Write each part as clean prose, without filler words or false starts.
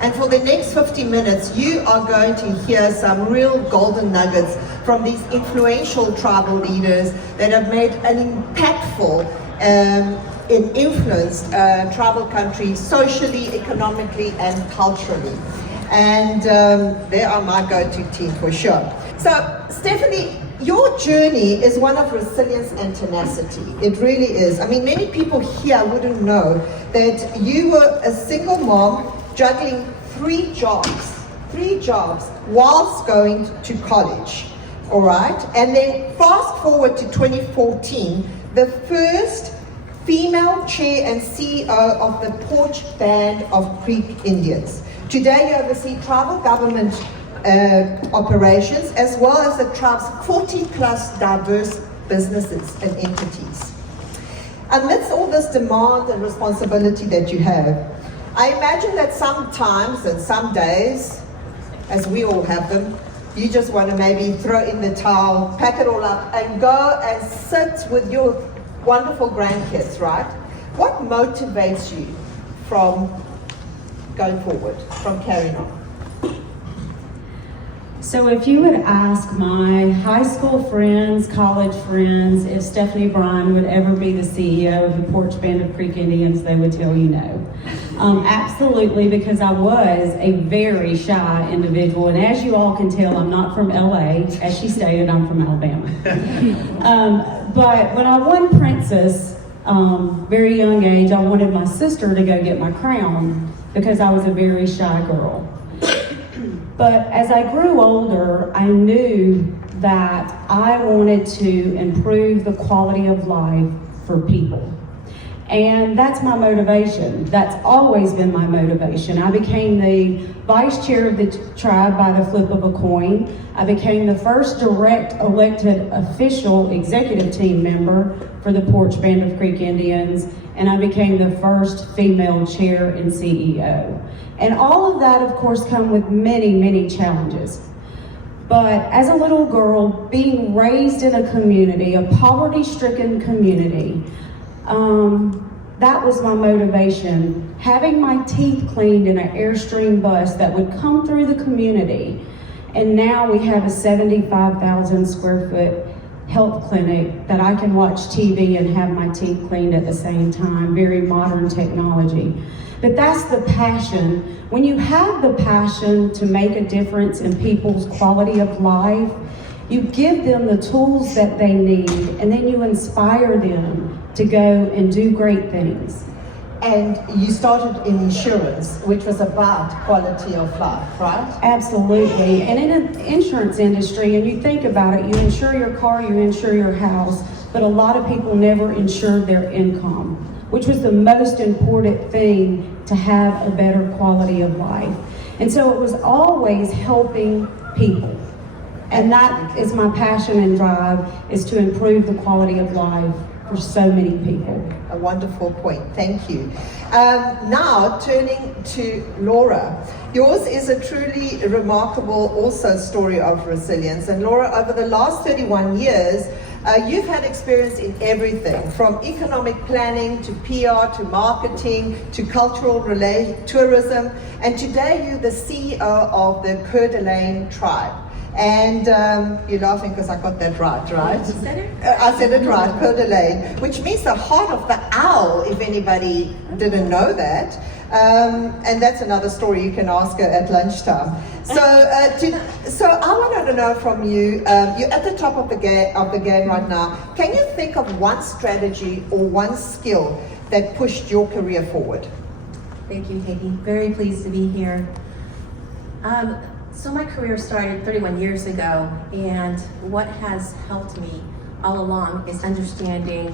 And for the next 50 minutes, you are going to hear some real golden nuggets from these influential tribal leaders that have made an impactful and influenced tribal countries socially, economically, and culturally. And they are my go-to team for sure. So, Stephanie, your journey is one of resilience and tenacity. It really is. I mean, many people here wouldn't know that you were a single mom juggling three jobs whilst going to college, all right? And then fast forward to 2014, the first female chair and CEO of the Porch Band of Creek Indians. Today you oversee tribal government operations as well as the tribe's 40 plus diverse businesses and entities. Amidst all this demand and responsibility that you have, I imagine that sometimes and some days, as we all have them, you just want to maybe throw in the towel, pack it all up, and go and sit with your wonderful grandkids, right? What motivates you from going forward, from carrying on? So if you would ask my high school friends, college friends, if Stephanie Bryan would ever be the CEO of the Porch Band of Creek Indians, they would tell you no. Absolutely, because I was a very shy individual, and as you all can tell, I'm not from LA. As she stated, I'm from Alabama. But when I won Princess, very young age, I wanted my sister to go get my crown because I was a very shy girl. But as I grew older, I knew that I wanted to improve the quality of life for people. And that's my motivation. That's always been my motivation. I became the vice chair of the tribe by the flip of a coin. I became the first direct elected official executive team member for the Porch Band of Creek Indians, and I became the first female chair and CEO. And all of that, of course, come with many, many challenges. But as a little girl, being raised in a community, a poverty-stricken community, that was my motivation. Having my teeth cleaned in an Airstream bus that would come through the community. And now we have a 75,000 square foot health clinic that I can watch TV and have my teeth cleaned at the same time. Very modern technology. But that's the passion. When you have the passion to make a difference in people's quality of life, you give them the tools that they need, and then you inspire them to go and do great things. And you started in insurance, which was about quality of life, right? Absolutely. And in the insurance industry, and you think about it, you insure your car, you insure your house, but a lot of people never insure their income, which was the most important thing to have a better quality of life. And so it was always helping people. And that is my passion and drive, is to improve the quality of life for so many people. A wonderful point, thank you. Now turning to Laura. Yours is a truly remarkable also story of resilience. And Laura, over the last 31 years, you've had experience in everything, from economic planning to PR to marketing to cultural tourism. And today you're the CEO of the Coeur d'Alene tribe. And you're laughing because I got that right? You said it? I said it right, Coeur d'Alene, which means the heart of the owl, if anybody didn't know that. And that's another story you can ask her at lunchtime. So I wanted to know from you, you're at the top of the game right now. Can you think of one strategy or one skill that pushed your career forward? Thank you, Katie. Very pleased to be here. So my career started 31 years ago, and what has helped me all along is understanding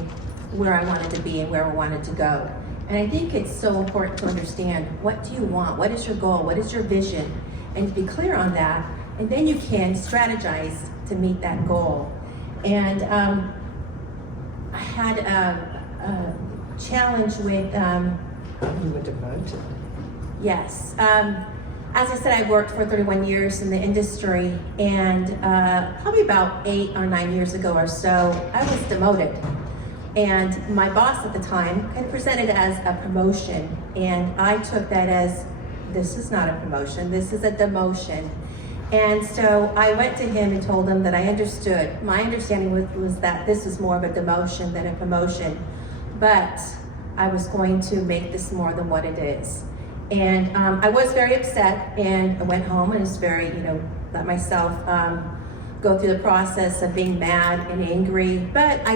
where I wanted to be and where I wanted to go. And I think it's so important to understand, what do you want? What is your goal? What is your vision? And to be clear on that, and then you can strategize to meet that goal. And I had a challenge with... You were devoted. Yes. As I said, I worked for 31 years in the industry, and probably about 8 or 9 years ago or so, I was demoted. And my boss at the time kind of presented it as a promotion, and I took that as this is not a promotion, this is a demotion. And so I went to him and told him that I understood. My understanding was that this was more of a demotion than a promotion, but I was going to make this more than what it is. And I was very upset, and I went home and was very, let myself go through the process of being mad and angry. But I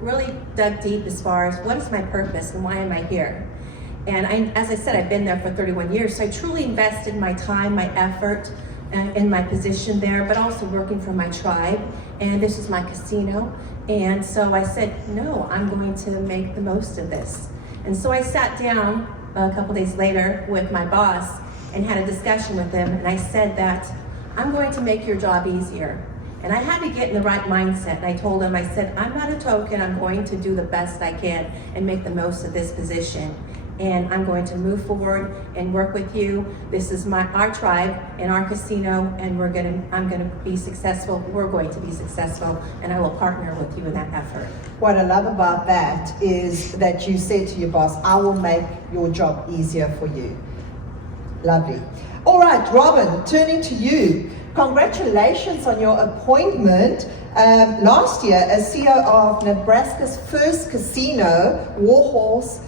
really dug deep as far as what is my purpose and why am I here? And as I said, I've been there for 31 years, so I truly invested my time, my effort, in my position there, but also working for my tribe. And this is my casino. And so I said, no, I'm going to make the most of this. And so I sat down a couple days later with my boss and had a discussion with him. And I said that I'm going to make your job easier. And I had to get in the right mindset. And I told him, I said, I'm not a token. I'm going to do the best I can and make the most of this position. And I'm going to move forward and work with you. This is our tribe and our casino, and I'm gonna be successful. We're going to be successful, and I will partner with you in that effort. What I love about that is that you said to your boss, I will make your job easier for you. Lovely. All right, Robin, turning to you. Congratulations on your appointment last year as CEO of Nebraska's first casino, Warhorse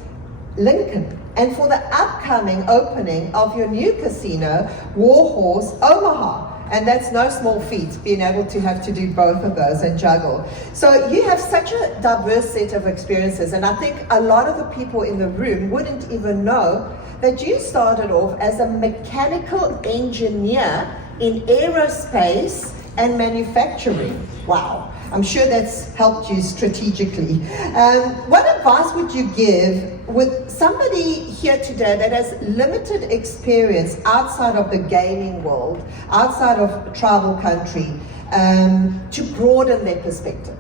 Lincoln, and for the upcoming opening of your new casino, Warhorse Omaha. And that's no small feat, being able to have to do both of those and juggle. So you have such a diverse set of experiences, and I think a lot of the people in the room wouldn't even know that you started off as a mechanical engineer in aerospace and manufacturing. Wow. I'm sure that's helped you strategically. What advice would you give with somebody here today that has limited experience outside of the gaming world, outside of tribal country, to broaden their perspective?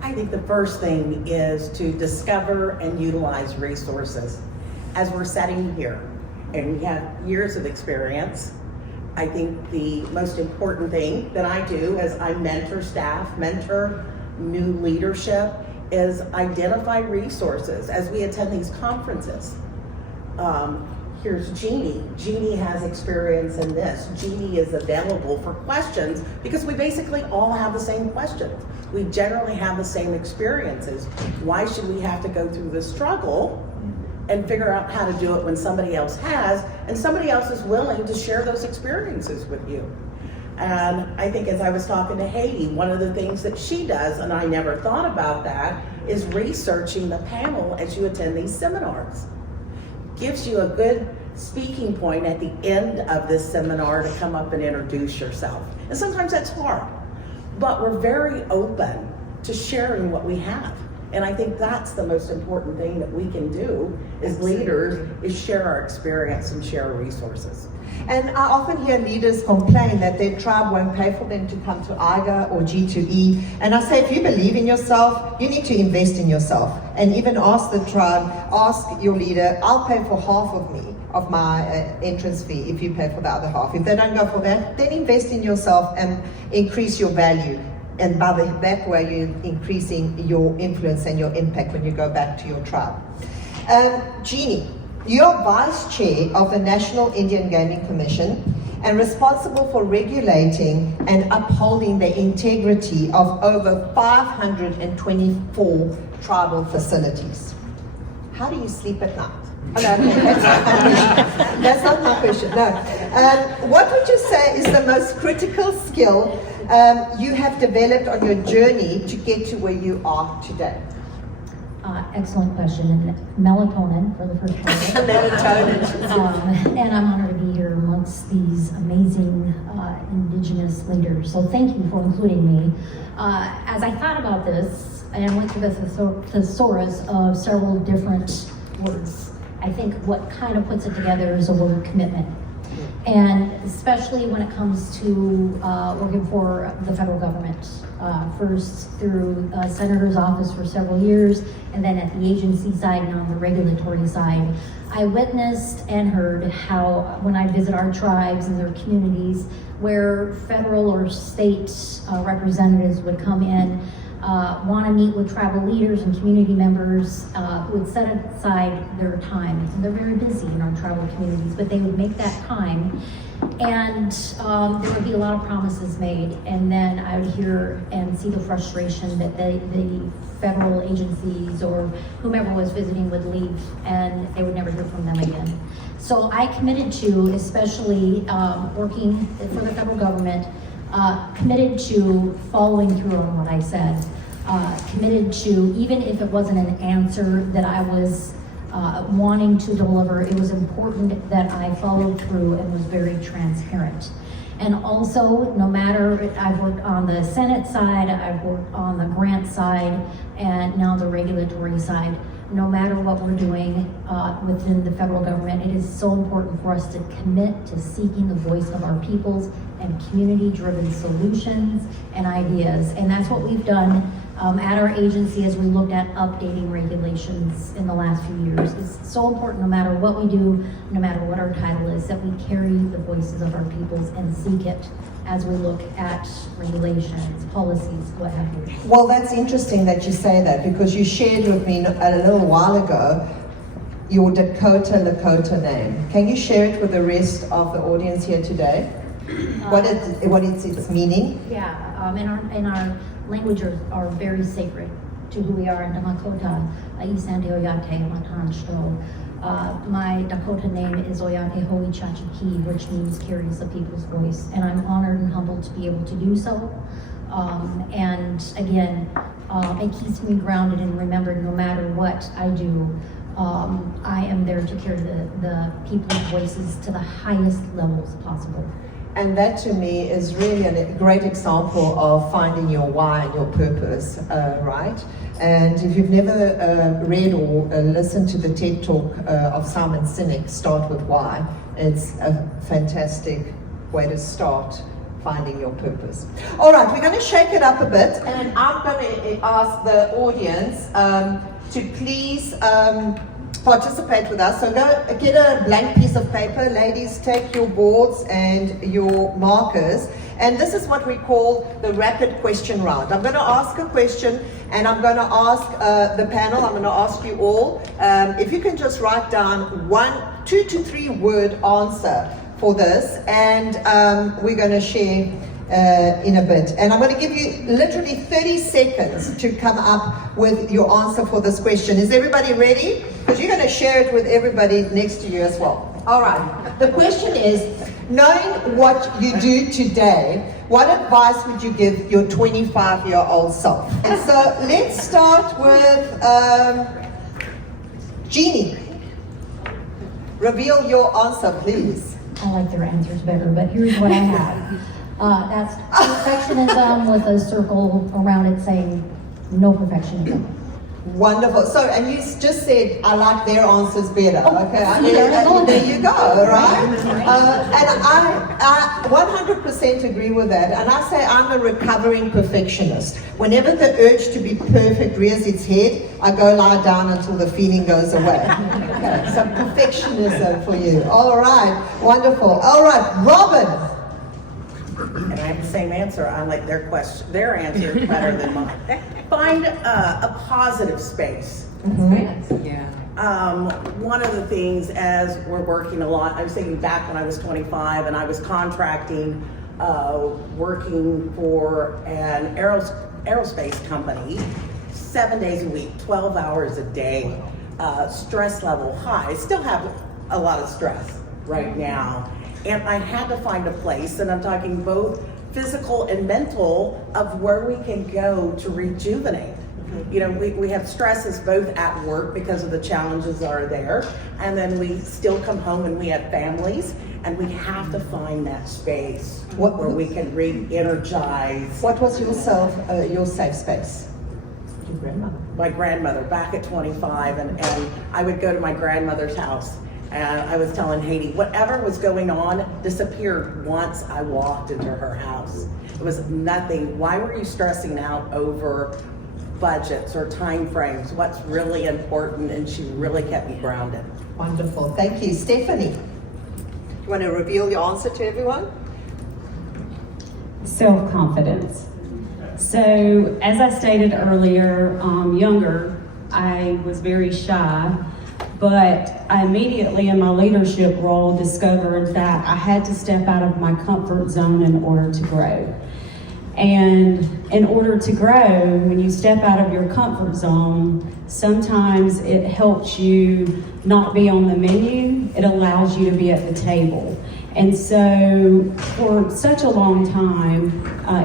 I think the first thing is to discover and utilize resources. As we're sitting here and we have years of experience, I think the most important thing that I do as I mentor staff, mentor new leadership, is identify resources as we attend these conferences. Here's Jeannie. Jeannie has experience in this. Jeannie is available for questions because we basically all have the same questions. We generally have the same experiences. Why should we have to go through the struggle and figure out how to do it when somebody else has, and somebody else is willing to share those experiences with you? And I think as I was talking to Haiti, one of the things that she does, and I never thought about that, is researching the panel as you attend these seminars. Gives you a good speaking point at the end of this seminar to come up and introduce yourself. And sometimes that's hard, but we're very open to sharing what we have. And I think that's the most important thing that we can do as leaders, is share our experience and share our resources. And I often hear leaders complain that their tribe won't pay for them to come to IGA or G2E. And I say, if you believe in yourself, you need to invest in yourself. And even ask the tribe, ask your leader, I'll pay for half of my entrance fee if you pay for the other half. If they don't go for that, then invest in yourself and increase your value. And by that way, you're increasing your influence and your impact when you go back to your tribe. Jeannie, you're Vice Chair of the National Indian Gaming Commission and responsible for regulating and upholding the integrity of over 524 tribal facilities. How do you sleep at night? Oh, no, that's not my question. No. What would you say is the most critical skill you have developed on your journey to get to where you are today? Excellent question. And melatonin for the first time. Melatonin. And I'm honored to be here amongst these amazing Indigenous leaders. So thank you for including me. As I thought about this, and went through the thesaurus of several different words, I think what kind of puts it together is the word commitment. And especially when it comes to working for the federal government, first through Senator's office for several years, and then at the agency side and on the regulatory side, I witnessed and heard how when I visit our tribes and their communities, where federal or state representatives would come in, want to meet with tribal leaders and community members who would set aside their time. And they're very busy in our tribal communities, but they would make that time. And there would be a lot of promises made, and then I would hear and see the frustration that the federal agencies or whomever was visiting would leave, and they would never hear from them again. So I committed to, especially working for the federal government, committed to following through on what I said, committed to, even if it wasn't an answer that I was wanting to deliver, it was important that I followed through and was very transparent. And also, no matter, I've worked on the Senate side, I've worked on the grant side, and now the regulatory side. No matter what we're doing within the federal government, it is so important for us to commit to seeking the voice of our peoples and community-driven solutions and ideas. And that's what we've done at our agency as we looked at updating regulations in the last few years. It's so important, no matter what we do, no matter what our title is, that we carry the voices of our peoples and seek it as we look at regulations, policies, what have you. Well, that's interesting that you say that, because you shared with me a little while ago your Dakota Lakota name. Can you share it with the rest of the audience here today? What is its meaning? Yeah, and our languages are very sacred to who we are in Dakota. Isante Oyate Matancho. My Dakota name is Oyate Hoichachiki, which means carries the people's voice, and I'm honored and humbled to be able to do so. And again, it keeps me grounded and remembered no matter what I do. I am there to carry the people's voices to the highest levels possible. And that to me is really a great example of finding your why and your purpose, right? And if you've never read or listened to the TED Talk of Simon Sinek, Start With Why, it's a fantastic way to start finding your purpose. All right, we're going to shake it up a bit, and I'm going to ask the audience to please participate with us. So go get a blank piece of paper. Ladies, take your boards and your markers. And this is what we call the rapid question round. I'm going to ask a question, and I'm going to ask the panel, I'm going to ask you all, if you can just write down 2 to 3 word answer for this, and we're going to share in a bit. And I'm going to give you literally 30 seconds to come up with your answer for this question. Is everybody ready? Because you're going to share it with everybody next to you as well. All right. The question is, knowing what you do today, what advice would you give your 25-year-old self? And so let's start with Jeannie. Reveal your answer, please. I like their answers better, but here's what I have. That's perfectionism with a circle around it saying no perfectionism. Wonderful. So, and you just said, I like their answers better. Okay, there you go, right? And I 100% agree with that. And I say I'm a recovering perfectionist. Whenever the urge to be perfect rears its head, I go lie down until the feeling goes away. Okay, so perfectionism for you. All right, wonderful. All right, Robin. And I have the same answer. I like their answer better than mine. Find a positive space. Mm-hmm. Yeah. One of the things, as we're working a lot, I was thinking back when I was 25 and I was contracting, working for an aerospace company, 7 days a week, 12 hours a day, stress level high. I still have a lot of stress right now. And I had to find a place, and I'm talking both physical and mental, of where we can go to rejuvenate. You know, we have stresses both at work because of the challenges that are there, and then we still come home and we have families, and we have to find that space where we can re-energize. What was your safe space? Your grandmother. My grandmother, back at 25, and I would go to my grandmother's house. And I was telling Haiti, whatever was going on disappeared once I walked into her house. It was nothing. Why were you stressing out over budgets or time frames? What's really important? And she really kept me grounded. Wonderful. Thank you. Stephanie, you want to reveal your answer to everyone? Self-confidence. So, as I stated earlier, younger, I was very shy, but I immediately in my leadership role discovered that I had to step out of my comfort zone in order to grow. And in order to grow, when you step out of your comfort zone, sometimes it helps you not be on the menu, it allows you to be at the table. And so for such a long time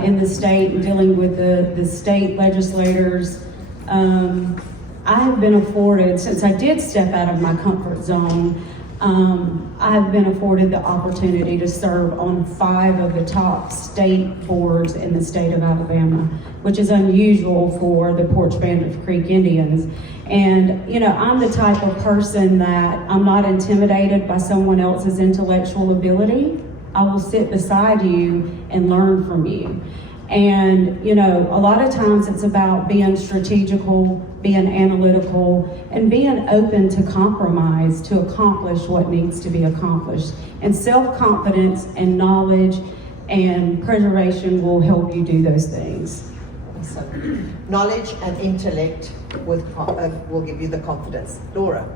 in the state and dealing with the state legislators, I have been afforded, since I did step out of my comfort zone, I have been afforded the opportunity to serve on 5 of the top state boards in the state of Alabama, which is unusual for the Porch Band of Creek Indians. And, you know, I'm the type of person that I'm not intimidated by someone else's intellectual ability. I will sit beside you and learn from you. And, you know, a lot of times it's about being strategical, being analytical, and being open to compromise to accomplish what needs to be accomplished. And self-confidence and knowledge and preservation will help you do those things. Awesome. Knowledge and intellect will give you the confidence. Laura.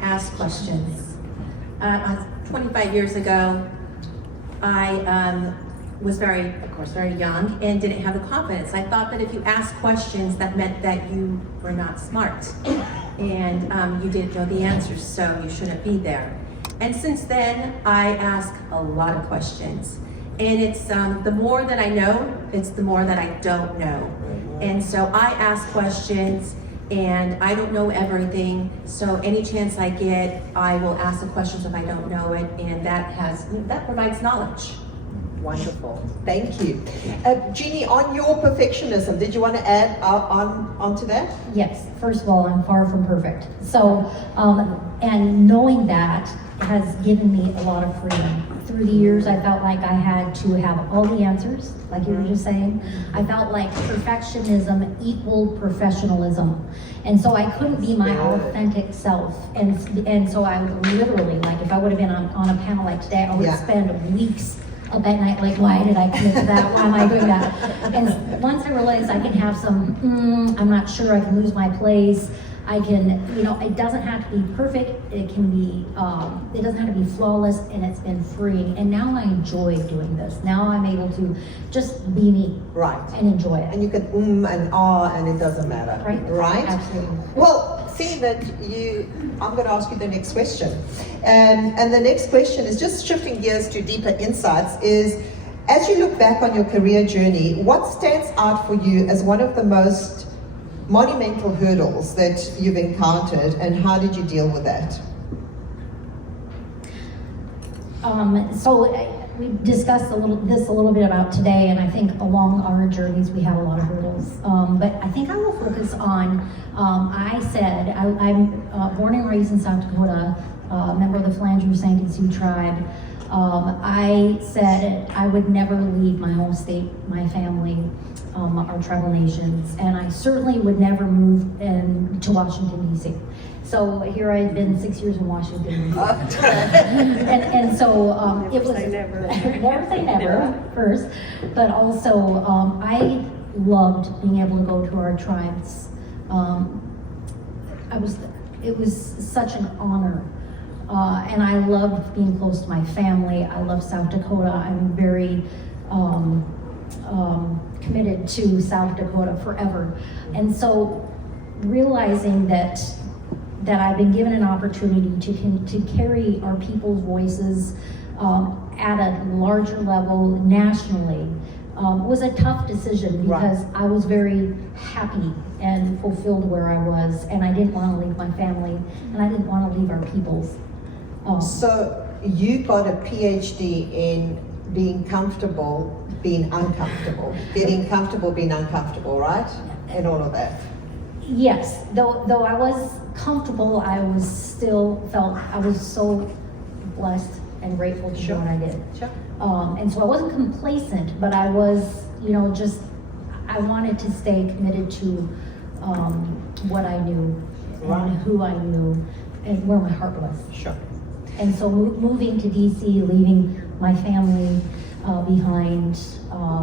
Ask questions. 25 years ago, I was very young and didn't have the confidence. I thought that if you asked questions, that meant that you were not smart and you didn't know the answers, so you shouldn't be there. And since then, I ask a lot of questions. And it's the more that I know, it's the more that I don't know. And so I ask questions, and I don't know everything, so any chance I get, I will ask the questions if I don't know it, and that provides knowledge. Wonderful. Thank you. Jeannie, on your perfectionism, did you want to add onto that? Yes, first of all, I'm far from perfect. So, and knowing that has given me a lot of freedom. Through the years, I felt like I had to have all the answers, like you were just saying. I felt like perfectionism equaled professionalism. And so I couldn't be my authentic self. And so I would literally, like if I would have been on a panel like today, I would spend weeks up at night, like, why did I commit to that? Why am I doing that? And once I realized I can have some, I'm not sure, I can lose my place. I can, you know, it doesn't have to be perfect. It can be, it doesn't have to be flawless, and it's been freeing. And now I enjoy doing this. Now I'm able to just be me. Right. And enjoy it. And you can and and it doesn't matter. Right. Right? Absolutely. Well, see that I'm going to ask you the next question. And the next question is just shifting gears to deeper insights is, as you look back on your career journey, what stands out for you as one of the most monumental hurdles that you've encountered, and how did you deal with that? We discussed a little bit about today, and I think along our journeys we have a lot of hurdles. But I think I will focus on, I'm born and raised in South Dakota, member of the Flandreau Sandy Sioux tribe. I said I would never leave my home state, my family, our tribal nations, and I certainly would never move to Washington, D.C. So here I've been 6 years in Washington, D.C. and so it was never say never first, but also I loved being able to go to our tribes. It was such an honor. And I loved being close to my family. I love South Dakota. I'm very committed to South Dakota forever. And so realizing that I've been given an opportunity to carry our people's voices at a larger level nationally was a tough decision, because I was very happy and fulfilled where I was, and I didn't want to leave my family, and I didn't want to leave our peoples. So you got a PhD in being comfortable, being uncomfortable, getting comfortable, being uncomfortable, right? And all of that. Yes, though I was comfortable, I was still felt I was so blessed and grateful to do what I did. Sure. And so I wasn't complacent, but I was, I wanted to stay committed to what I knew, and who I knew, and where my heart was. Sure. And so moving to DC, leaving my family behind.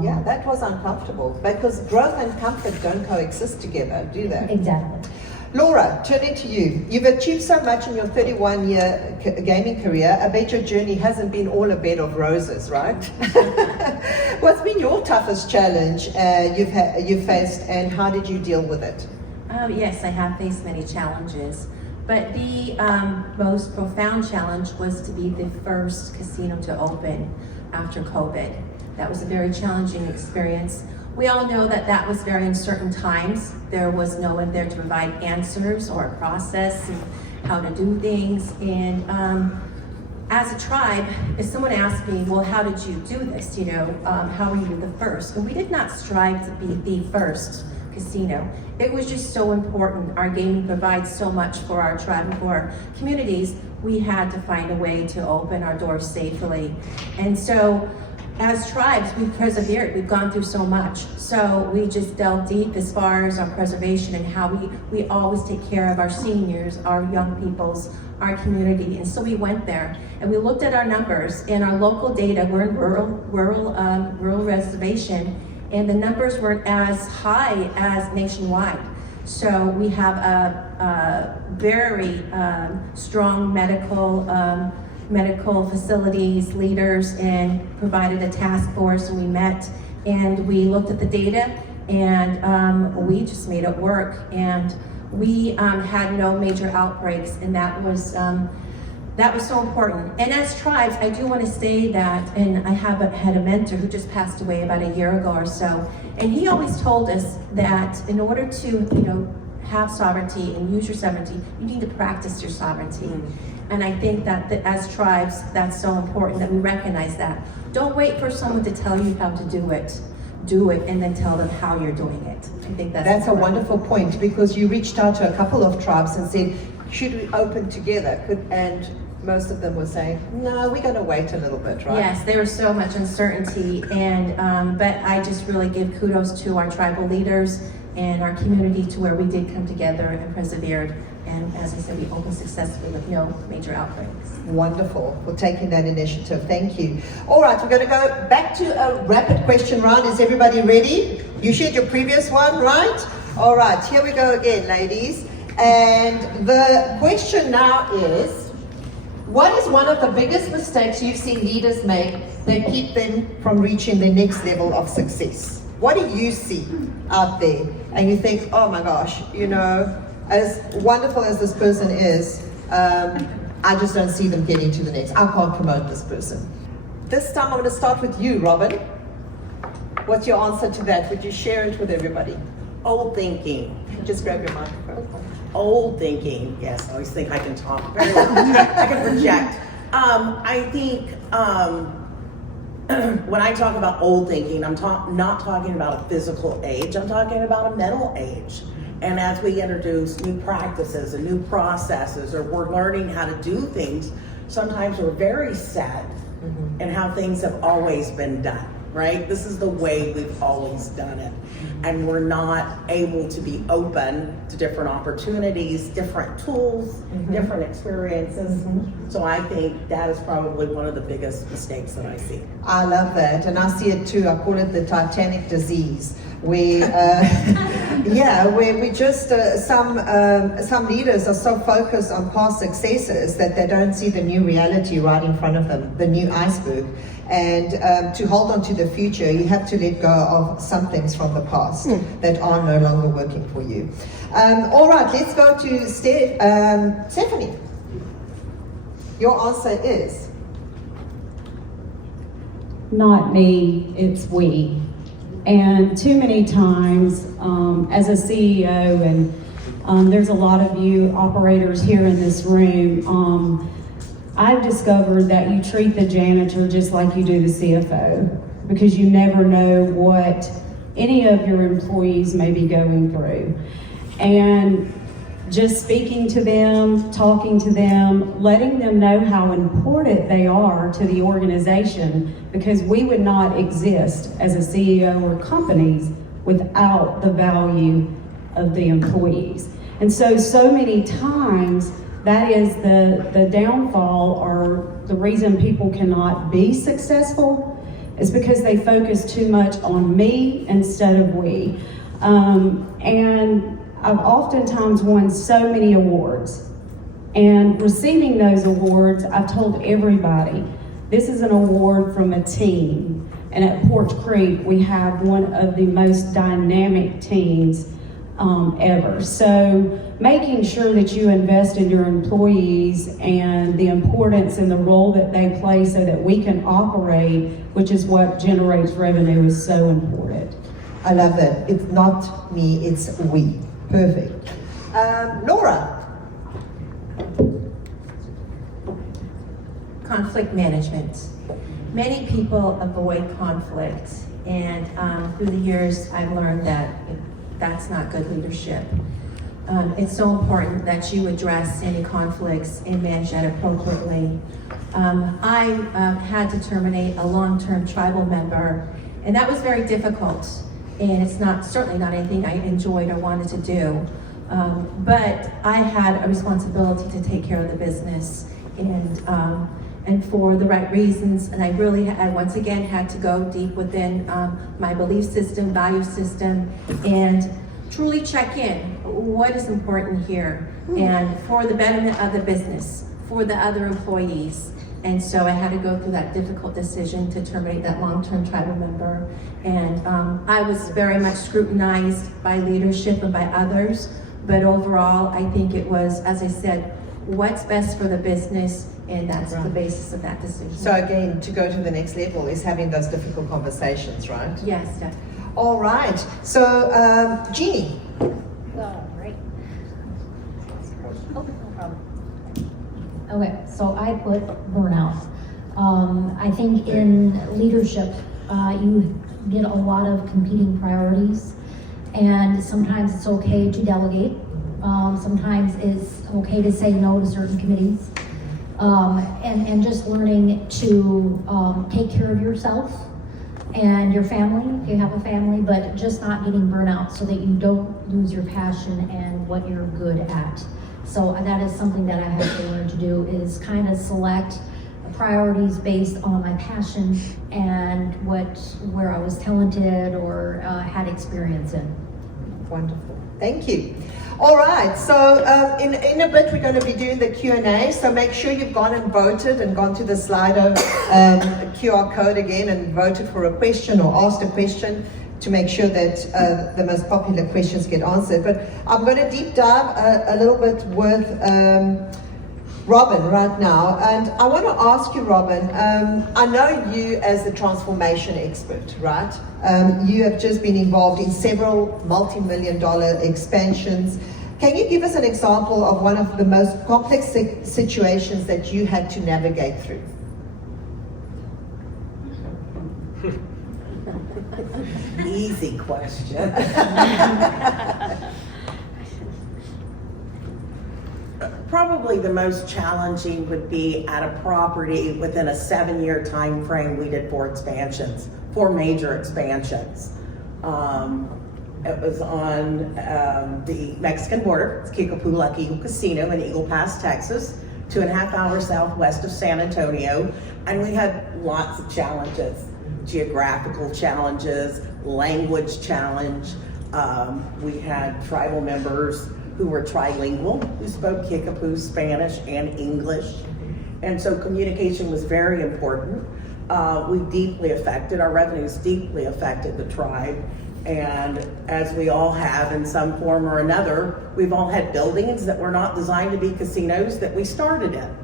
Yeah, that was uncomfortable because growth and comfort don't coexist together, do they? Exactly. Laura, turning to you. You've achieved so much in your 31-year gaming career. I bet your journey hasn't been all a bed of roses, right? What's been your toughest challenge you've faced, and how did you deal with it? Yes, I have faced many challenges, but the most profound challenge was to be the first casino to open after COVID. That was a very challenging experience. We all know that that was very uncertain times. There was no one there to provide answers or a process and how to do things. And as a tribe, if someone asked me, well, how did you do this? You know, how were you the first? And we did not strive to be the first casino. It was just so important. Our gaming provides so much for our tribe and for our communities. We had to find a way to open our doors safely. And so, as tribes, we've persevered. We've gone through so much. So we just delved deep as far as our preservation and how we always take care of our seniors, our young peoples, our community. And so we went there and we looked at our numbers and our local data. We're in rural reservation, and the numbers weren't as high as nationwide. So we have a very strong medical facilities leaders and provided a task force, and we met and we looked at the data, and we just made it work, and we had no major outbreaks, and that was so important. And as tribes, I do want to say that, and I had a mentor who just passed away about a year ago or so, and he always told us that in order to, you know, have sovereignty and use your sovereignty, you need to practice your sovereignty. And I think that as tribes, that's so important that we recognize that. Don't wait for someone to tell you how to do it. Do it and then tell them how you're doing it. I think that's a wonderful point, because you reached out to a couple of tribes and said, should we open together? And most of them were saying, no, we're going to wait a little bit, right? Yes, there was so much uncertainty, and but I just really give kudos to our tribal leaders and our community to where we did come together and persevered. And as I said, we opened successfully with no major outbreaks. Wonderful for taking that initiative. Thank you. All right, we're going to go back to a rapid question round. Is everybody ready? You shared your previous one, right? All right, here we go again, ladies. And the question now is, what is one of the biggest mistakes you've seen leaders make that keep them from reaching the next level of success? What do you see out there? And you think, oh my gosh, you know, as wonderful as this person is, I just don't see them getting to the next. I can't promote this person. This time I'm going to start with you, Robin. What's your answer to that? Would you share it with everybody? Old thinking. Just grab your microphone. Old thinking. Yes, I always think I can talk very well. I can project. I think when I talk about old thinking, I'm not talking about a physical age. I'm talking about a mental age. And as we introduce new practices and new processes, or we're learning how to do things, sometimes we're very set in how things have always been done, right? This is the way we've always done it. And we're not able to be open to different opportunities, different tools, different experiences. So I think that is probably one of the biggest mistakes that I see. I love that, and I see it too. I call it the Titanic disease, where where we just some leaders are so focused on past successes that they don't see the new reality right in front of them, the new iceberg. And to hold on to the future, you have to let go of some things from the past that are no longer working for you. All right, let's go to Stephanie. Your answer is? Not me, it's we. And too many times, as a CEO, and there's a lot of you operators here in this room, I've discovered that you treat the janitor just like you do the CFO, because you never know what any of your employees may be going through. And just speaking to them, talking to them, letting them know how important they are to the organization, because we would not exist as a CEO or companies without the value of the employees. And so many times That is the downfall, or the reason people cannot be successful is because they focus too much on me instead of we. And I've oftentimes won so many awards. And receiving those awards, I've told everybody, this is an award from a team. And at Porch Creek, we have one of the most dynamic teams ever. So making sure that you invest in your employees and the importance and the role that they play so that we can operate, which is what generates revenue, is so important. I love that. It's not me, it's we. Perfect. Laura. Conflict management. Many people avoid conflict, and through the years I've learned that that's not good leadership. It's so important that you address any conflicts and manage that appropriately. I had to terminate a long-term tribal member, and that was very difficult. And it's certainly not anything I enjoyed or wanted to do. But I had a responsibility to take care of the business, and for the right reasons. And I once again had to go deep within my belief system, value system, and truly check in. What is important here? And for the betterment of the business, for the other employees. And so I had to go through that difficult decision to terminate that long-term tribal member. And I was very much scrutinized by leadership and by others. But overall, I think it was, as I said, what's best for the business, and that's the basis of that decision. So again, to go to the next level is having those difficult conversations, right? Yes, definitely. All right. So, Jeannie. Right. Oh, no problem. Okay, so I put burnout. I think in leadership, you get a lot of competing priorities, and sometimes it's okay to delegate. Sometimes it's okay to say no to certain committees. And just learning to take care of yourself and your family, if you have a family, but just not getting burnout so that you don't lose your passion and what you're good at. So that is something that I have to learn to do, is kind of select priorities based on my passion and where I was talented or had experience in. Wonderful. Thank you. All right, so in a bit we're going to be doing the Q&A, so make sure you've gone and voted and gone to the Slido QR code again and voted for a question or asked a question to make sure that the most popular questions get answered. But I'm going to deep dive a little bit with Robin right now, and I want to ask you, Robin, I know you as the transformation expert, right? You have just been involved in several multi-million-dollar expansions. Can you give us an example of one of the most complex situations that you had to navigate through? Easy question. Probably the most challenging would be at a property within a 7-year time frame. We did 4 major expansions. It was on the Mexican border. It's Kickapoo Luck Eagle Casino in Eagle Pass, Texas, 2.5 hours southwest of San Antonio. And we had lots of challenges, geographical challenges, language challenge. We had tribal members who were trilingual, who spoke Kickapoo, Spanish, and English. And so communication was very important. We deeply affected, our revenues deeply affected the tribe. And as we all have in some form or another, we've all had buildings that were not designed to be casinos that we started in.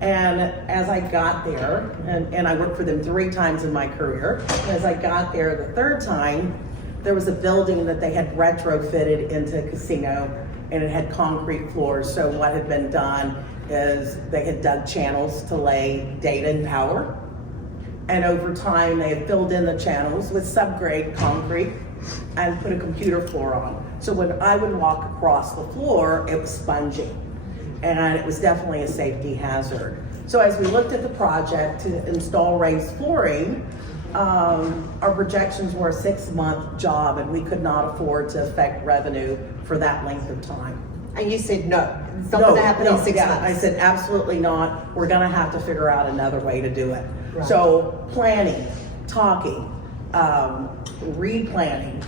And as I got there, and I worked for them 3 times in my career, as I got there the 3rd time, there was a building that they had retrofitted into a casino, and it had concrete floors. So what had been done is they had dug channels to lay data and power. And over time, they had filled in the channels with subgrade concrete and put a computer floor on. So when I would walk across the floor, it was spongy. And it was definitely a safety hazard. So as we looked at the project to install raised flooring, our projections were a 6-month job, and we could not afford to affect revenue for that length of time. And you said, no, it's not going to happen in 6 months. I said, absolutely not. We're going to have to figure out another way to do it. Right. So planning, talking, replanning.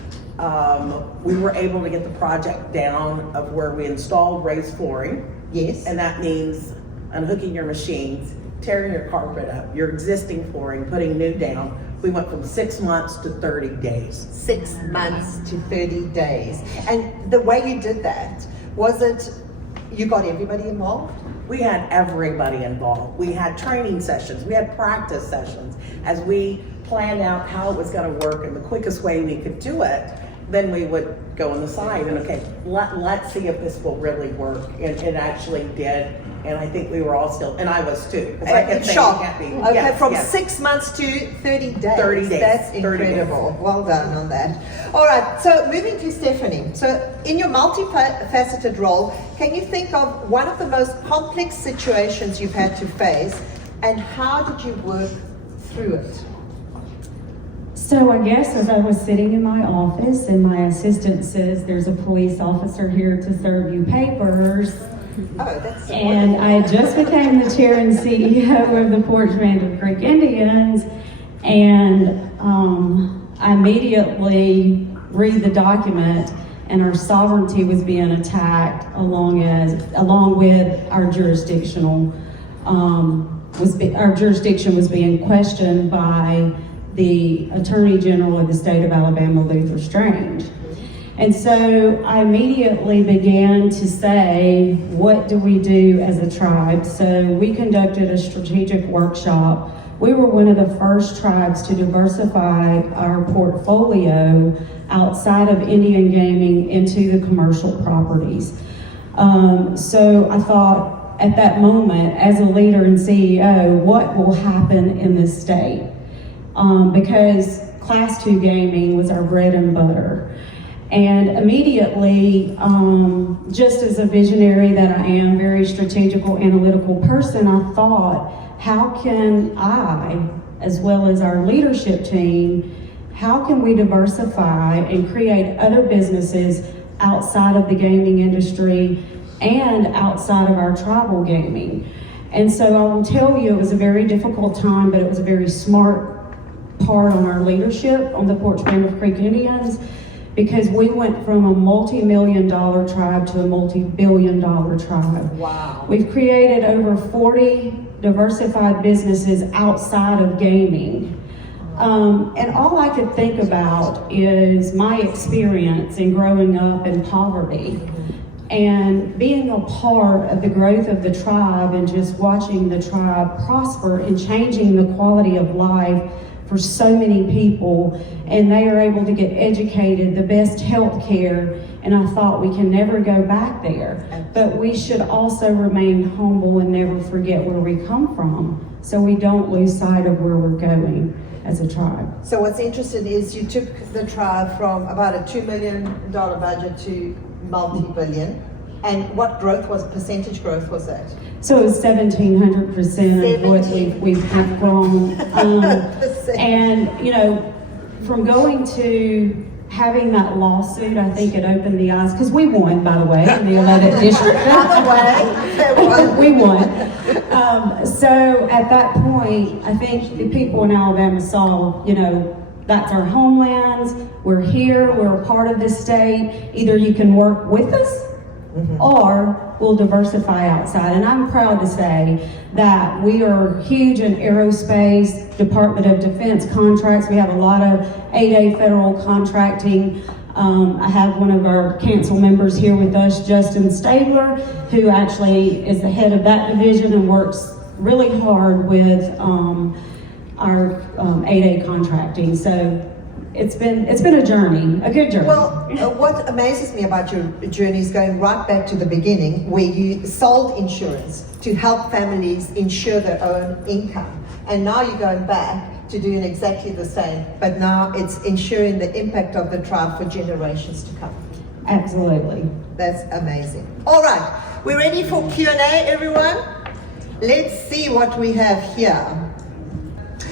We were able to get the project down of where we installed raised flooring. Yes. And that means unhooking your machines, tearing your carpet up, your existing flooring, putting new down. We went from 6 months to 30 days. 6 months to 30 days. And the way you did that, was it, you got everybody involved? We had everybody involved. We had training sessions, we had practice sessions. As we planned out how it was gonna work and the quickest way we could do it, then we would go on the side and okay, let's see if this will really work. And it actually did. And I think we were all still, and I was too. It's like In shock. happy. Okay, Yes, from yes. 6 months to 30 days. 30 days. That's 30 days. incredible. Well done on that. All right, so moving to Stephanie. So in your multifaceted role, can you think of one of the most complex situations you've had to face, and how did you work through it? So I guess as I was sitting in my office and my assistant says, there's a police officer here to serve you papers. Oh, that's And I just became the chair and CEO of the Transformative Creek Indians, and I immediately read the document, and our sovereignty was being attacked along with our jurisdictional our jurisdiction was being questioned by the Attorney General of the state of Alabama, Luther Strange. And so I immediately began to say, what do we do as a tribe? So we conducted a strategic workshop. We were one of the first tribes to diversify our portfolio outside of Indian gaming into the commercial properties. So I thought at that moment, as a leader and CEO, what will happen in this state? Because Class 2 gaming was our bread and butter. And immediately, just as a visionary that I am, very strategical, analytical person, I thought, how can I, as well as our leadership team, how can we diversify and create other businesses outside of the gaming industry and outside of our tribal gaming? And so I will tell you, it was a very difficult time, but it was a very smart part on our leadership on the Transformative Creek Indians, because we went from a multi-million-dollar tribe to a multi-billion-dollar tribe. Wow. We've created over 40 diversified businesses outside of gaming. And all I could think about is my experience in growing up in poverty and being a part of the growth of the tribe and just watching the tribe prosper and changing the quality of life for so many people, and they are able to get educated, the best health care, and I thought we can never go back there. But we should also remain humble and never forget where we come from, so we don't lose sight of where we're going as a tribe. So what's interesting is you took the tribe from about a $2 million budget to multi-billion. And what percentage growth was that? So it was 1,700% of what we've have grown. And, you know, from going to having that lawsuit, I think it opened the eyes, because we won, by the way, in the 11th district. By the way, we won. So at that point, I think the people in Alabama saw, you know, that's our homelands, we're here, we're a part of this state. Either you can work with us, or we'll diversify outside. And I'm proud to say that we are huge in aerospace, Department of Defense contracts. We have a lot of 8A federal contracting. I have one of our council members here with us, Justin Stabler, who actually is the head of that division and works really hard with our 8A contracting. So it's been a journey, a good journey. well, what amazes me about your journey is going right back to the beginning, where you sold insurance to help families insure their own income. And now you're going back to doing exactly the same, but now it's ensuring the impact of the tribe for generations to come. Absolutely. That's amazing. All right, we're ready for Q&A, everyone? Let's see what we have here.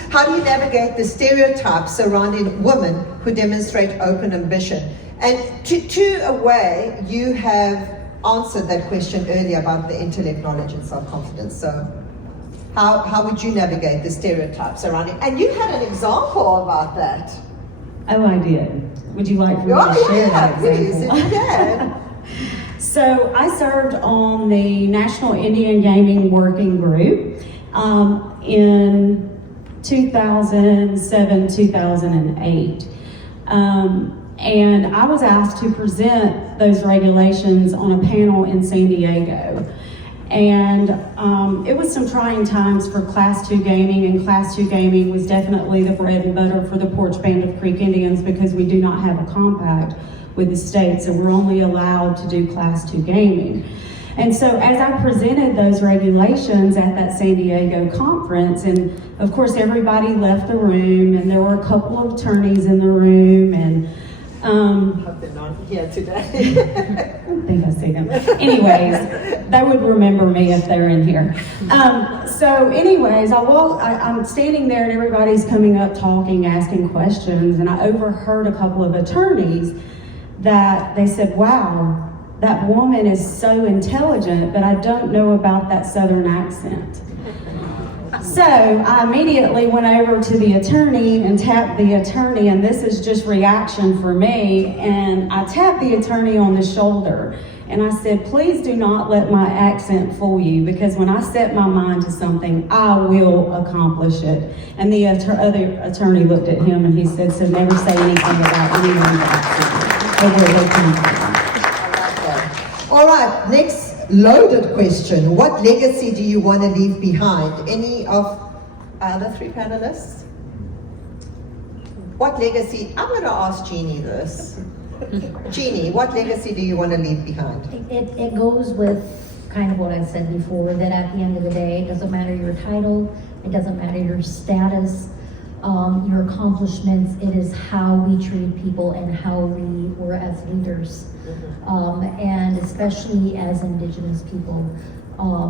How do you navigate the stereotypes surrounding women who demonstrate open ambition? And to a way, you have answered that question earlier about the intellect, knowledge, and self-confidence. So how would you navigate the stereotypes around it? And you had an example about that. Oh, I did. Would you like for me to share that please, example? if you can. So I served on the National Indian Gaming Working Group in 2007, 2008. And I was asked to present those regulations on a panel in San Diego. And it was some trying times for Class 2 gaming, and Class 2 gaming was definitely the bread and butter for the Porch Band of Creek Indians because we do not have a compact with the state, so we're only allowed to do Class 2 gaming. And so as I presented those regulations at that San Diego conference, and of course everybody left the room, and there were a couple of attorneys in the room, and Hope they're not here today. I think I see them. Anyways, they would remember me if they're in here. So anyways, I'm standing there and everybody's coming up talking, asking questions, and I overheard a couple of attorneys that they said, wow, that woman is so intelligent, but I don't know about that Southern accent. So I immediately went over to the attorney and tapped the attorney, and this is just reaction for me, and I tapped the attorney on the shoulder, and I said, please do not let my accent fool you, because when I set my mind to something, I will accomplish it. And the other attorney looked at him and he said, so never say anything about anyone's accent or where they come from. All right, next loaded question. What legacy do you want to leave behind? Any of other three panelists? What legacy? I'm going to ask Jeannie this. Jeannie, what legacy do you want to leave behind? It goes with kind of what I said before, that at the end of the day, it doesn't matter your title, it doesn't matter your status, your accomplishments, it is how we treat people and how we were as leaders. And especially as Indigenous people,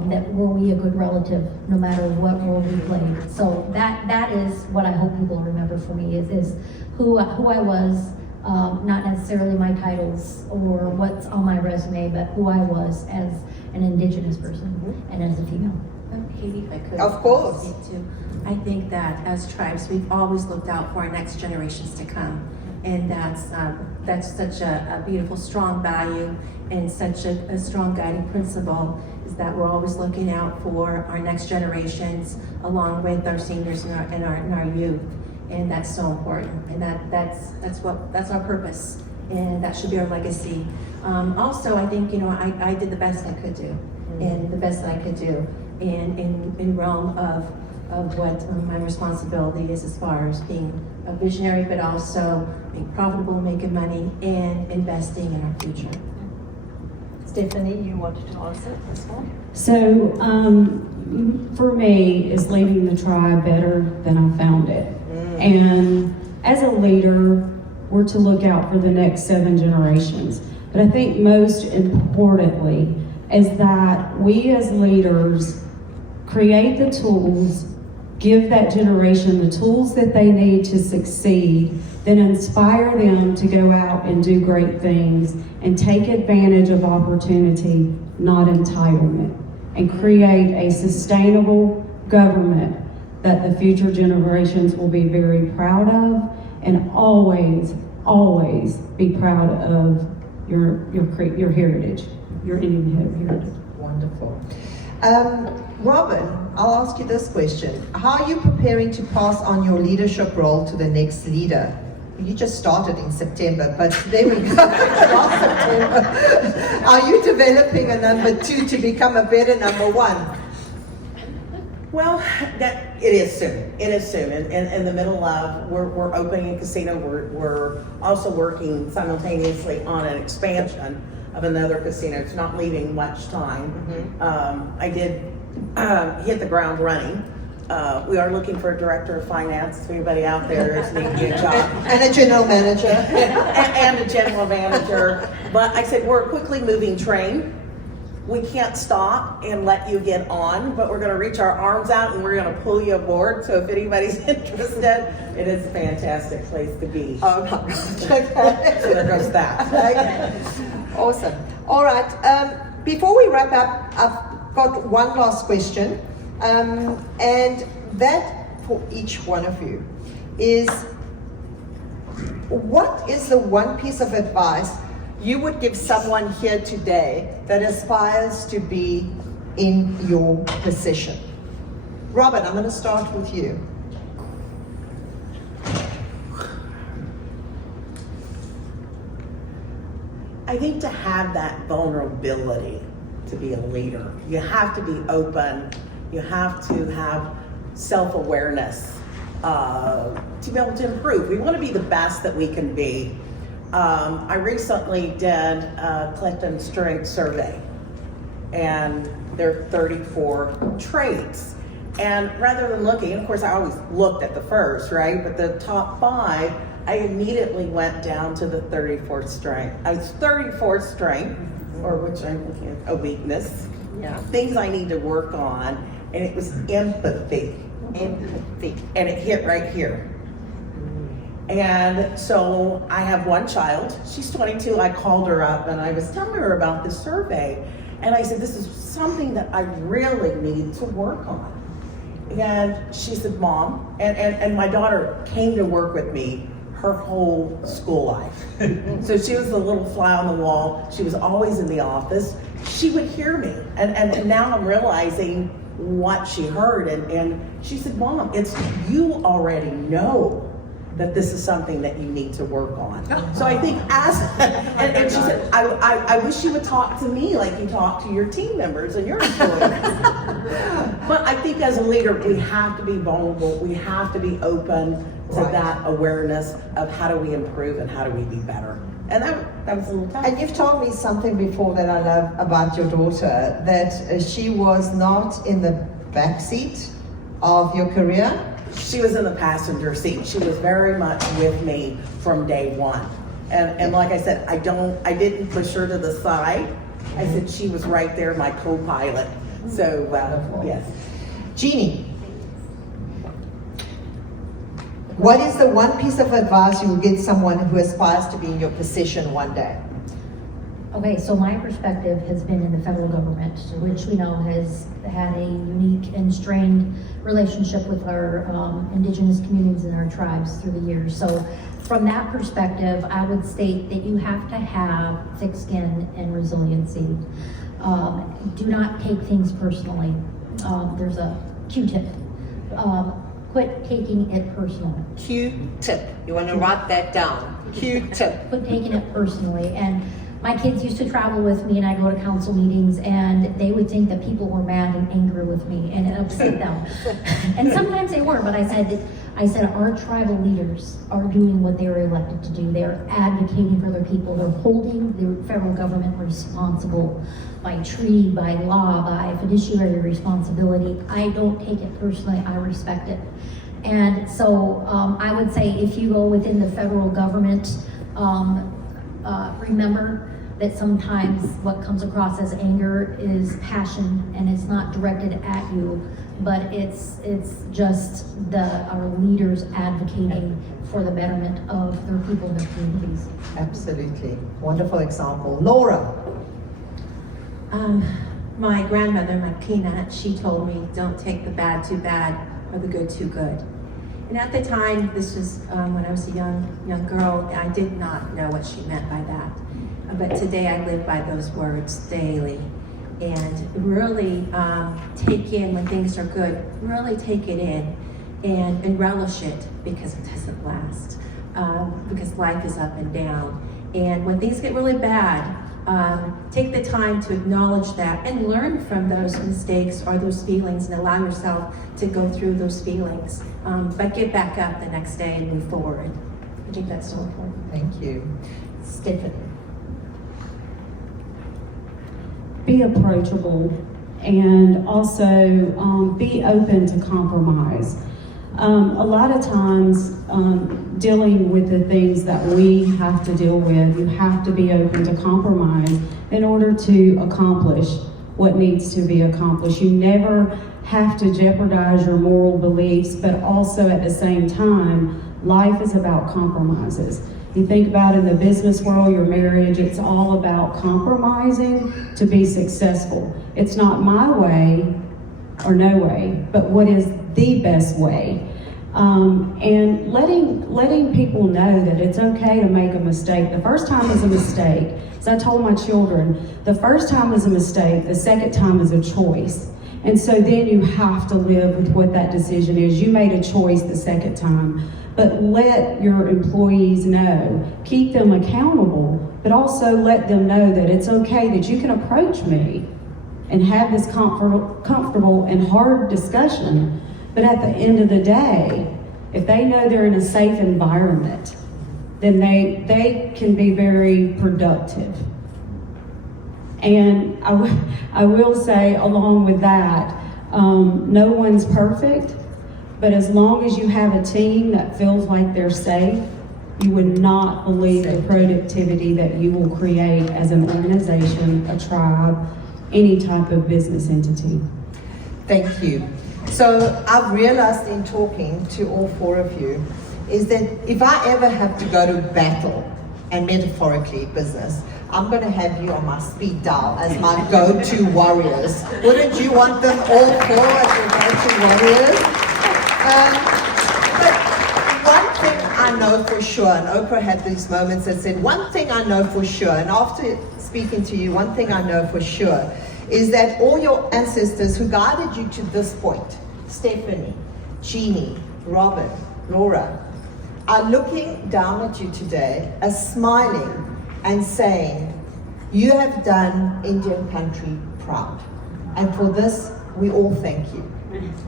that were we a good relative no matter what role we played. So that is what I hope people remember for me is who I was, not necessarily my titles or what's on my resume, but who I was as an Indigenous person and as a female. Katie, if I could. Of course. Speak to, I think that as tribes, we've always looked out for our next generations to come. And that's such a beautiful, strong value and such a strong guiding principle, is that we're always looking out for our next generations along with our seniors and our youth. And that's so important. And that's our purpose. And that should be our legacy. Also, I think, I did the best I could do, and the best I could do in realm of what my responsibility is as far as being a visionary, but also being profitable, making money, and investing in our future. Stephanie, you wanted to answer this one? So for me, is leaving the tribe better than I found it. And as a leader, we're to look out for the next 7 generations. But I think most importantly is that we as leaders create the tools, give that generation the tools that they need to succeed, then inspire them to go out and do great things and take advantage of opportunity, not entitlement, and create a sustainable government that the future generations will be very proud of, and always, always be proud of your heritage, your Indian heritage. Wonderful. Robin, I'll ask you this question. How are you preparing to pass on your leadership role to the next leader? You just started in September, but there we go. Last September. Are you developing a number 2 to become a better number 1? Well, it is soon. It is soon. In the middle of, we're opening a casino. We're also working simultaneously on an expansion of another casino. It's not leaving much time. I did hit the ground running. We are looking for a director of finance. If anybody out there is needing a job. And a general manager. and a general manager. But I said, we're a quickly moving train. We can't stop and let you get on, but we're going to reach our arms out and we're going to pull you aboard. So if anybody's interested, it is a fantastic place to be. Oh my gosh. Okay. So there goes that. Okay. Awesome. All right. before we wrap up, I've got one last question, and that for each one of you is, what is the one piece of advice you would give someone here today that aspires to be in your position? Robert, I'm going to start with you. I think to have that vulnerability to be a leader, you have to be open, you have to have self-awareness to be able to improve. We want to be the best that we can be. I recently did a Clifton Strength survey, and there are 34 traits. And rather than looking, of course I always looked at the first, right? But the top 5, I immediately went down to the 34th strength. 34th strength, or which I'm looking at, a weakness. Yeah. Things I need to work on, and it was empathy. Empathy. And it hit right here. And so I have one child, she's 22, I called her up and I was telling her about this survey. And I said, this is something that I really need to work on. And she said, Mom, and my daughter came to work with me her whole school life. So she was the little fly on the wall. She was always in the office. She would hear me. And now I'm realizing what she heard. And she said, Mom, it's, you already know that this is something that you need to work on. So I think and she said, I wish you would talk to me like you talk to your team members and your employees. But I think as a leader, we have to be vulnerable. We have to be open to that awareness of how do we improve and how do we be better. And that was a little tough. And you've told me something before that I love about your daughter, that she was not in the backseat of your career. She was in the passenger seat. She was very much with me from day one. And like I said, I didn't push her to the side. I said she was right there, my co-pilot. So, yes. Jeannie, what is the one piece of advice you would give someone who aspires to be in your position one day? Okay, so my perspective has been in the federal government, which we know has had a unique and strained relationship with our indigenous communities and our tribes through the years. So from that perspective, I would state that you have to have thick skin and resiliency. Do not take things personally. There's a Q-tip. Quit taking it personally. Q-tip. You want to write that down. Q-tip. Quit taking it personally. And my kids used to travel with me, and I go to council meetings, and they would think that people were mad and angry with me, and it upset them. And sometimes they were, but I said our tribal leaders are doing what they were elected to do. They're advocating for their people. They're holding the federal government responsible by treaty, by law, by fiduciary responsibility. I don't take it personally. I respect it. And so I would say if you go within the federal government, remember that sometimes what comes across as anger is passion, and it's not directed at you, but it's just our leaders advocating for the betterment of their people and their communities. Absolutely. Wonderful example. Laura. My grandmother, Makina, she told me, don't take the bad too bad or the good too good. And at the time, this was when I was a young girl, I did not know what she meant by that. But today I live by those words daily. And really take in when things are good, really take it in and relish it, because it doesn't last. Because life is up and down. And when things get really bad, take the time to acknowledge that and learn from those mistakes or those feelings, and allow yourself to go through those feelings. But get back up the next day and move forward. I think that's so important. Thank you. Stephanie. Be approachable, and also be open to compromise. A lot of times, dealing with the things that we have to deal with, you have to be open to compromise in order to accomplish what needs to be accomplished. You never have to jeopardize your moral beliefs, but also at the same time, life is about compromises. You think about in the business world, your marriage, it's all about compromising to be successful. It's not my way or no way, but what is the best way. And letting people know that it's okay to make a mistake. The first time is a mistake. As I told my children, the first time is a mistake, the second time is a choice. And so then you have to live with what that decision is. You made a choice the second time, but let your employees know, keep them accountable, but also let them know that it's okay that you can approach me and have this comfortable and hard discussion. But at the end of the day, if they know they're in a safe environment, then they can be very productive. And I will say, along with that, no one's perfect, but as long as you have a team that feels like they're safe, you would not believe the productivity that you will create as an organization, a tribe, any type of business entity. Thank you. So I've realized in talking to all four of you is that if I ever have to go to battle, and metaphorically business, I'm going to have you on my speed dial as my go-to warriors. Wouldn't you want them all four as your go-to warriors? But one thing I know for sure, and Oprah had these moments that said, one thing I know for sure, and after speaking to you, one thing I know for sure, is that all your ancestors who guided you to this point, Stephanie, Jeannie, Robin, Laura, are looking down at you today, are smiling and saying, you have done Indian country proud. And for this, we all thank you.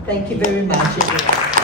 Thank you very much, everyone.